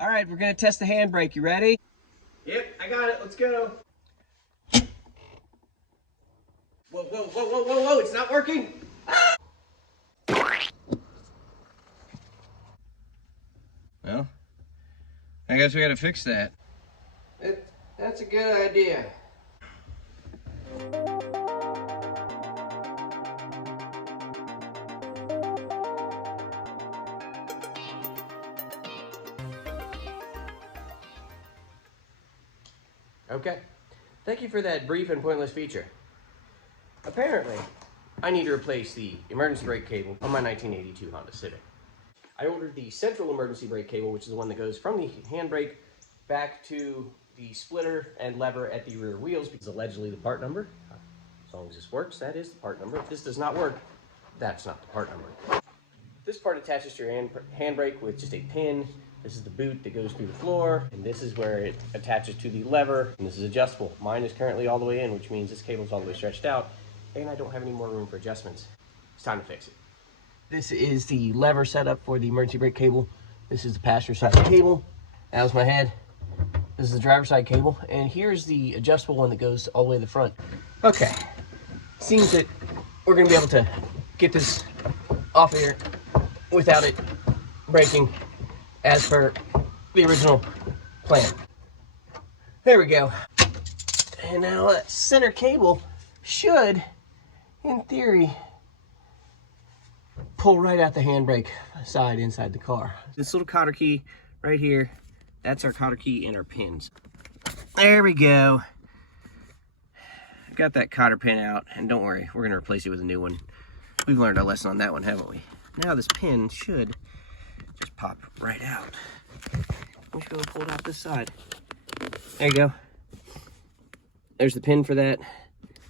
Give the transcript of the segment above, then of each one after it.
All right, we're gonna test the handbrake. You ready? Yep, I got it. Let's go. Whoa, whoa, whoa, whoa, whoa, whoa, it's not working. Well, I guess we gotta fix that. That's a good idea. Okay, thank you for that brief and pointless feature. Apparently, I need to replace the emergency brake cable on my 1982 Honda Civic. I ordered the central emergency brake cable, which is the one that goes from the handbrake back to the splitter and lever at the rear wheels, because allegedly the part number, as long as this works, that is the part number. If this does not work, that's not the part number. This part attaches to your handbrake with just a pin. This is the boot that goes through the floor, and this is where it attaches to the lever, and this is adjustable. Mine is currently all the way in, which means this cable is all the way stretched out, and I don't have any more room for adjustments. It's time to fix it. This is the lever setup for the emergency brake cable. This is the passenger side cable. That was my head. This is the driver's side cable, and here's the adjustable one that goes all the way to the front. Okay, seems that we're gonna be able to get this off of here without it breaking as per the original plan. There we go. And now that center cable should, in theory, pull right out the handbrake side inside the car. This little cotter key right here, that's our cotter key and our pins. There we go. Got that cotter pin out, and don't worry, we're gonna replace it with a new one. We've learned our lesson on that one, haven't we? Now this pin should just pop right out. We should be able to pull it out this side. There you go. There's the pin for that.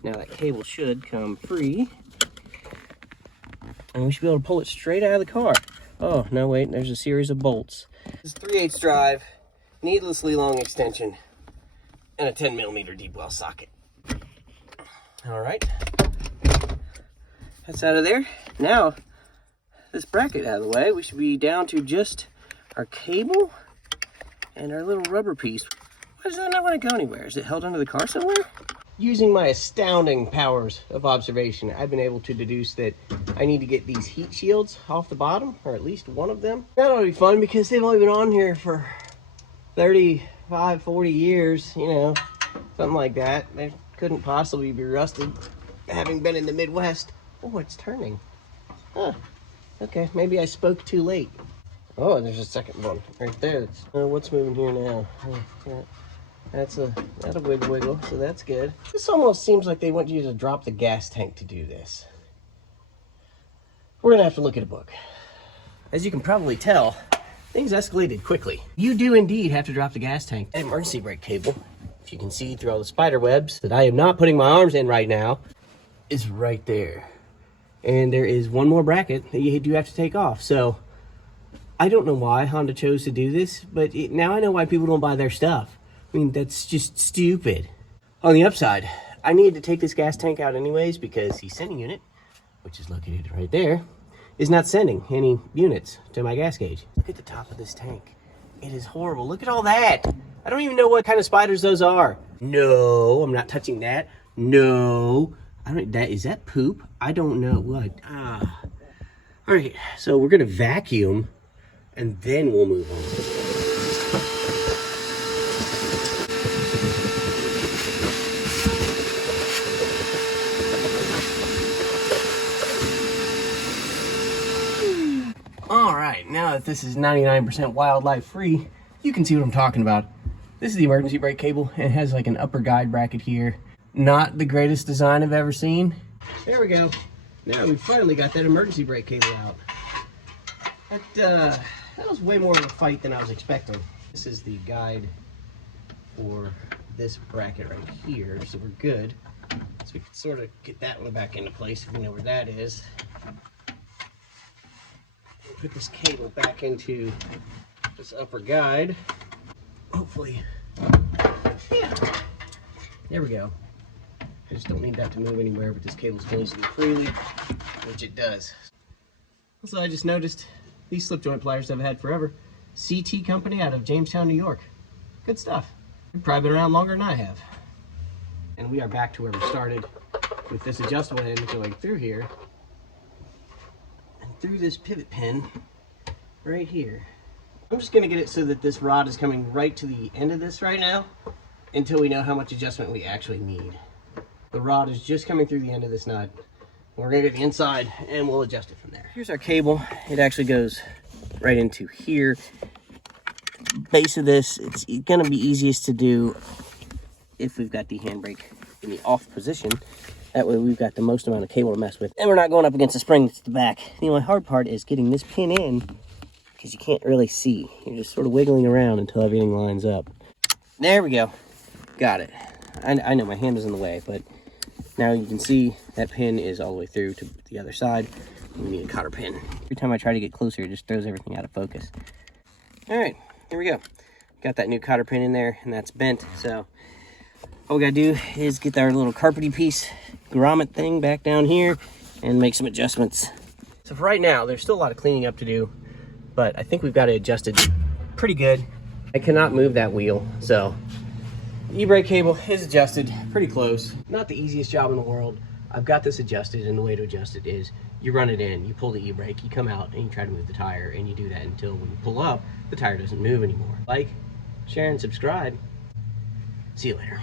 Now that cable should come free, and we should be able to pull it straight out of the car. Oh, no, wait, there's a series of bolts. This is 3/8 drive, needlessly long extension, and a 10mm deep well socket. All right, that's out of there. Now, this bracket out of the way, we should be down to just our cable and our little rubber piece. Why does that not want to go anywhere? Is it held under the car somewhere? Using my astounding powers of observation, I've been able to deduce that I need to get these heat shields off the bottom, or at least one of them. That'll be fun because they've only been on here for 35, 40 years, you know, something like that. They couldn't possibly be rusted, having been in the Midwest. Oh, it's turning. Huh. Okay, maybe I spoke too late. Oh, there's a second one right there. What's moving here now? That's a wiggle, so that's good. This almost seems like they want you to drop the gas tank to do this. We're gonna have to look at a book. As you can probably tell, things escalated quickly. You do indeed have to drop the gas tank. An emergency brake cable, if you can see through all the spider webs that I am not putting my arms in right now, is right there. And there is one more bracket that you do have to take off. So I don't know why Honda chose to do this, but now I know why people don't buy their stuff. I mean, that's just stupid. On the upside, I needed to take this gas tank out anyways because the sending unit, which is located right there, is not sending any units to my gas gauge. Look at the top of this tank. It is horrible. Look at all that. I don't even know what kind of spiders those are. No, I'm not touching that. No. Is that poop? I don't know. What? All right, so we're gonna vacuum and then we'll move on. All right, now that this is 99% wildlife free, you can see what I'm talking about. This is the emergency brake cable. It has like an upper guide bracket here. Not the greatest design I've ever seen. There we go. Now we finally got that emergency brake cable out. That was way more of a fight than I was expecting. This is the guide for this bracket right here, so we're good. So we can sort of get that one back into place if we know where that is. Put this cable back into this upper guide. Hopefully, yeah, there we go. I just don't need that to move anywhere, but this cable's releasing freely, which it does. Also, I just noticed these slip joint pliers I've had forever CT company out of Jamestown, New York. Good stuff. They've probably been around longer than I have. And we are back to where we started with this adjustable end going through here and through this pivot pin right here. I'm just gonna get it so that this rod is coming right to the end of this right now until we know how much adjustment we actually need. The rod is just coming through the end of this nut. We're gonna get the inside and we'll adjust it from there. Here's our cable. It actually goes right into here. Base of this, it's gonna be easiest to do if we've got the handbrake in the off position. That way we've got the most amount of cable to mess with. And we're not going up against the spring that's at the back. The only hard part is getting this pin in because you can't really see. You're just sort of wiggling around until everything lines up. There we go. Got it. I know my hand is in the way, but now you can see that pin is all the way through to the other side. We need a cotter pin. Every time I try to get closer, it just throws everything out of focus. All right, here we go. Got that new cotter pin in there, and that's bent. So all we gotta do is get our little carpety piece, grommet thing back down here, and make some adjustments. So for right now, there's still a lot of cleaning up to do, but I think we've got it adjusted pretty good. I cannot move that wheel, so the e-brake cable is adjusted pretty close. Not the easiest job in the world. I've got this adjusted, and the way to adjust it is you run it in, you pull the e-brake, you come out, and you try to move the tire, and you do that until when you pull up, the tire doesn't move anymore. Like, share, and subscribe. See you later.